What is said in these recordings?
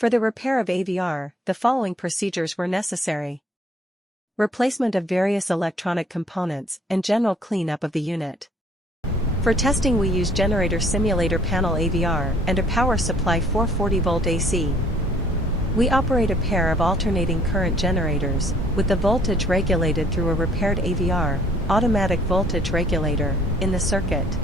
For the repair of AVR, the following procedures were necessary. Replacement of various electronic components and general cleanup of the unit. For testing we use generator simulator panel AVR and a power supply 440-volt AC. We operate a pair of alternating current generators, with the voltage regulated through a repaired AVR, automatic voltage regulator, in the circuit.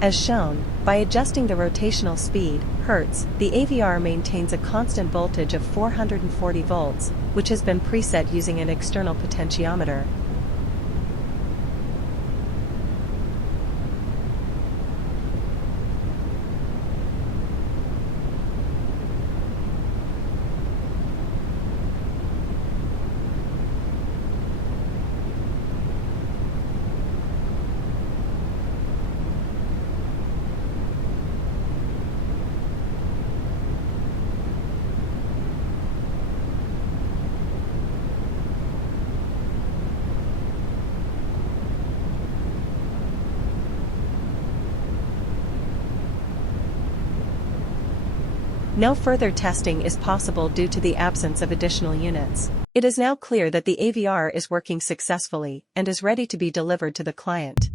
As shown, by adjusting the rotational speed, Hertz, the AVR maintains a constant voltage of 440 volts, which has been preset using an external potentiometer. No further testing is possible due to the absence of additional units. It is now clear that the AVR is working successfully and is ready to be delivered to the client.